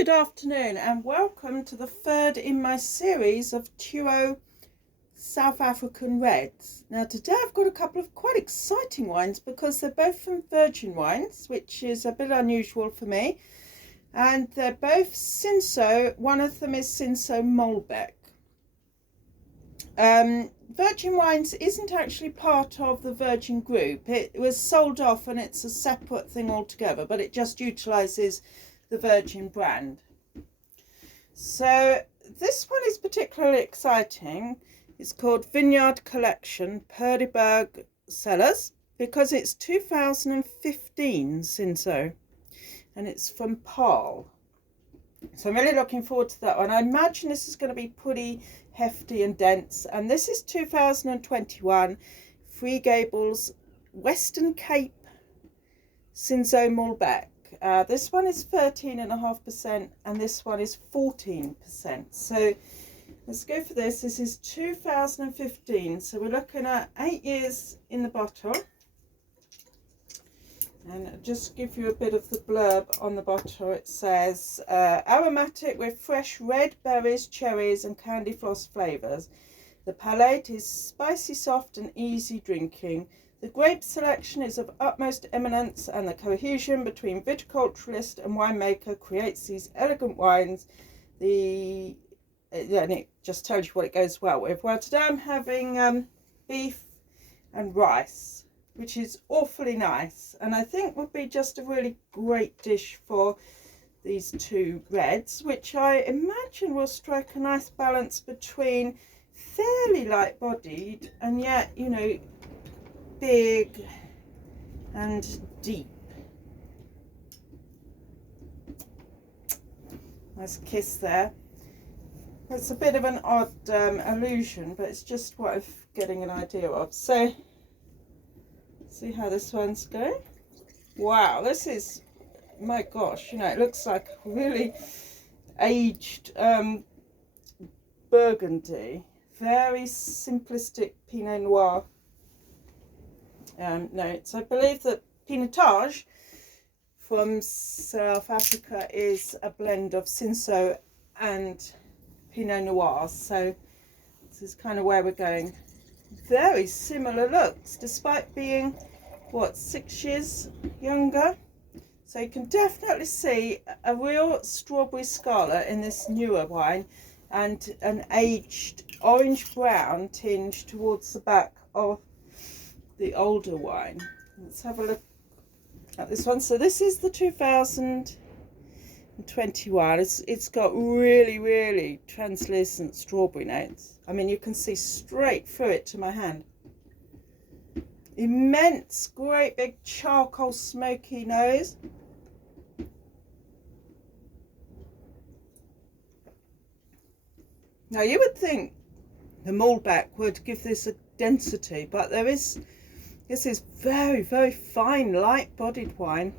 Good afternoon and welcome to the third in my series of Tuo South African Reds. Now today I've got a couple of quite exciting wines because they're both from virgin wines, which is a bit unusual for me, and they're both Cinsault. One of them is Cinsault Malbec. Virgin wines isn't actually part of the Virgin group. It was sold off and it's a separate thing altogether, but it just utilises the Virgin brand. So this one is particularly exciting. It's called Vineyard Collection Perdeberg Cellars because it's 2015 Cinsault and it's from Paarl. So I'm really looking forward to that one. I imagine this is going to be pretty hefty and dense, and this is 2021 Gables Western Cape Cinsault Malbec. This one is 13.5% and this one is 14%. So let's go for this. This is 2015, so we're looking at 8 years in the bottle. And I'll just give you a bit of the blurb on the bottle. It says aromatic with fresh red berries, cherries and candy floss flavours. The palate is spicy, soft and easy drinking. The grape selection is of utmost eminence, and the cohesion between viticulturalist and winemaker creates these elegant wines. And it just tells you what it goes well with. Well, today I'm having beef and rice, which is awfully nice, and I think would be just a really great dish for these two reds, which I imagine will strike a nice balance between fairly light-bodied and yet, you know, big and deep. Nice kiss there. It's a bit of an odd illusion, but it's just what I'm getting an idea of. So see how this one's going. Wow, this is, my gosh, you know, it looks like really aged Burgundy. Very simplistic Pinot Noir notes. I believe that Pinotage from South Africa is a blend of Cinsault and Pinot Noir, so this is kind of where we're going. Very similar looks, despite being, what, 6 years younger. So you can definitely see a real strawberry scarlet in this newer wine and an aged orange brown tinge towards the back of the older wine. Let's have a look at this one. So this is the 2021. It's got really translucent strawberry notes. I mean, you can see straight through it to my hand. Immense, great big charcoal smoky nose. Now you would think the Malbec would give this a density, but this is very fine, light-bodied wine.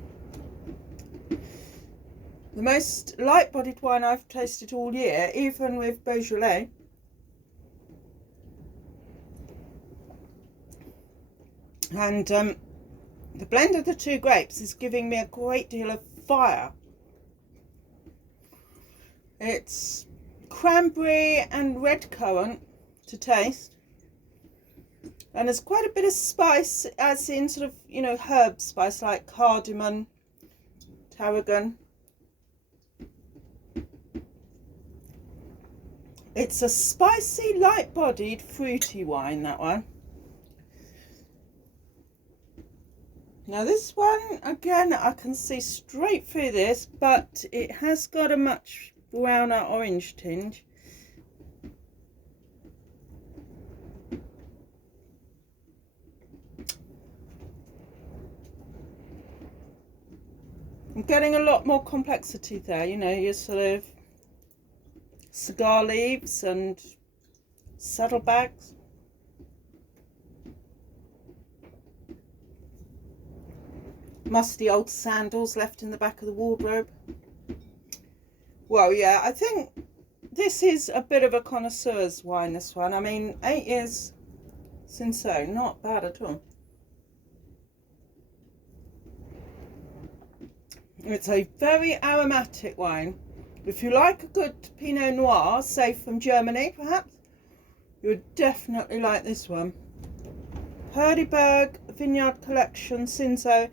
The most light-bodied wine I've tasted all year, even with Beaujolais. And the blend of the two grapes is giving me a great deal of fire. It's cranberry and red currant to taste. And there's quite a bit of spice, as in sort of, you know, herb spice like cardamom, tarragon. It's a spicy, light-bodied, fruity wine, that one. Now this one, again, I can see straight through this, but it has got a much browner orange tinge. I'm getting a lot more complexity there, you know, your sort of cigar leaves and saddlebags. Musty old sandals left in the back of the wardrobe. Well, yeah, I think this is a bit of a connoisseur's wine, this one. I mean, 8 years Cinsault, not bad at all. It's a very aromatic wine. If you like a good Pinot Noir, say from Germany perhaps, you would definitely like this one. Perdeberg Vineyard Collection Cinsault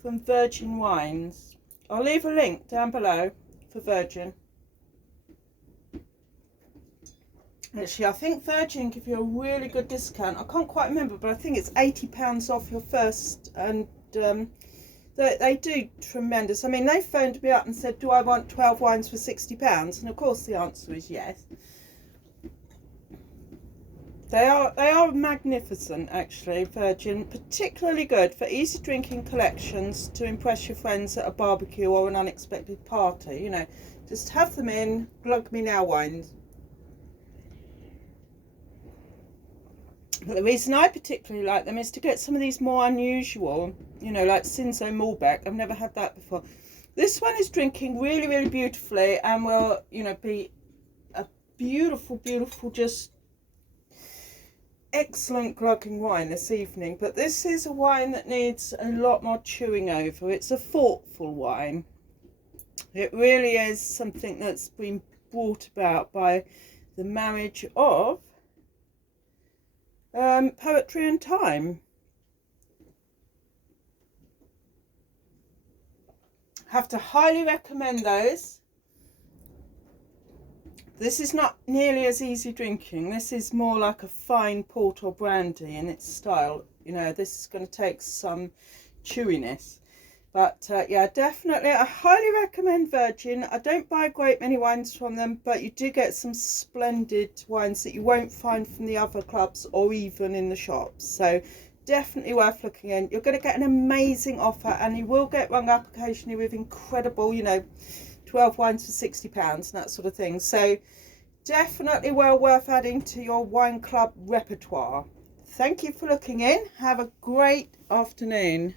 from Virgin Wines. I'll leave a link down below for Virgin. Actually, I think Virgin give you a really good discount. I can't quite remember, but I think it's £80 off your first, and they do tremendous. I mean, they phoned me up and said, do I want 12 wines for £60? And of course the answer is yes. They are magnificent, actually, Virgin. Particularly good for easy drinking collections to impress your friends at a barbecue or an unexpected party. You know, just have them in, glug me now wines. But the reason I particularly like them is to get some of these more unusual, you know, like Cinsault Malbec. I've never had that before. This one is drinking really, really beautifully and will, you know, be a beautiful, beautiful, just excellent glugging wine this evening. But this is a wine that needs a lot more chewing over. It's a thoughtful wine. It really is something that's been brought about by the marriage of poetry and time. Have to highly recommend those. This is not nearly as easy drinking. This is more like a fine port or brandy in its style. You know, this is going to take some chewiness. But yeah, definitely, I highly recommend Virgin. I don't buy a great many wines from them, but you do get some splendid wines that you won't find from the other clubs or even in the shops. So definitely worth looking in. You're going to get an amazing offer, and you will get rung up occasionally with incredible, you know, 12 wines for £60 and that sort of thing. So definitely well worth adding to your wine club repertoire. Thank you for looking in. Have a great afternoon.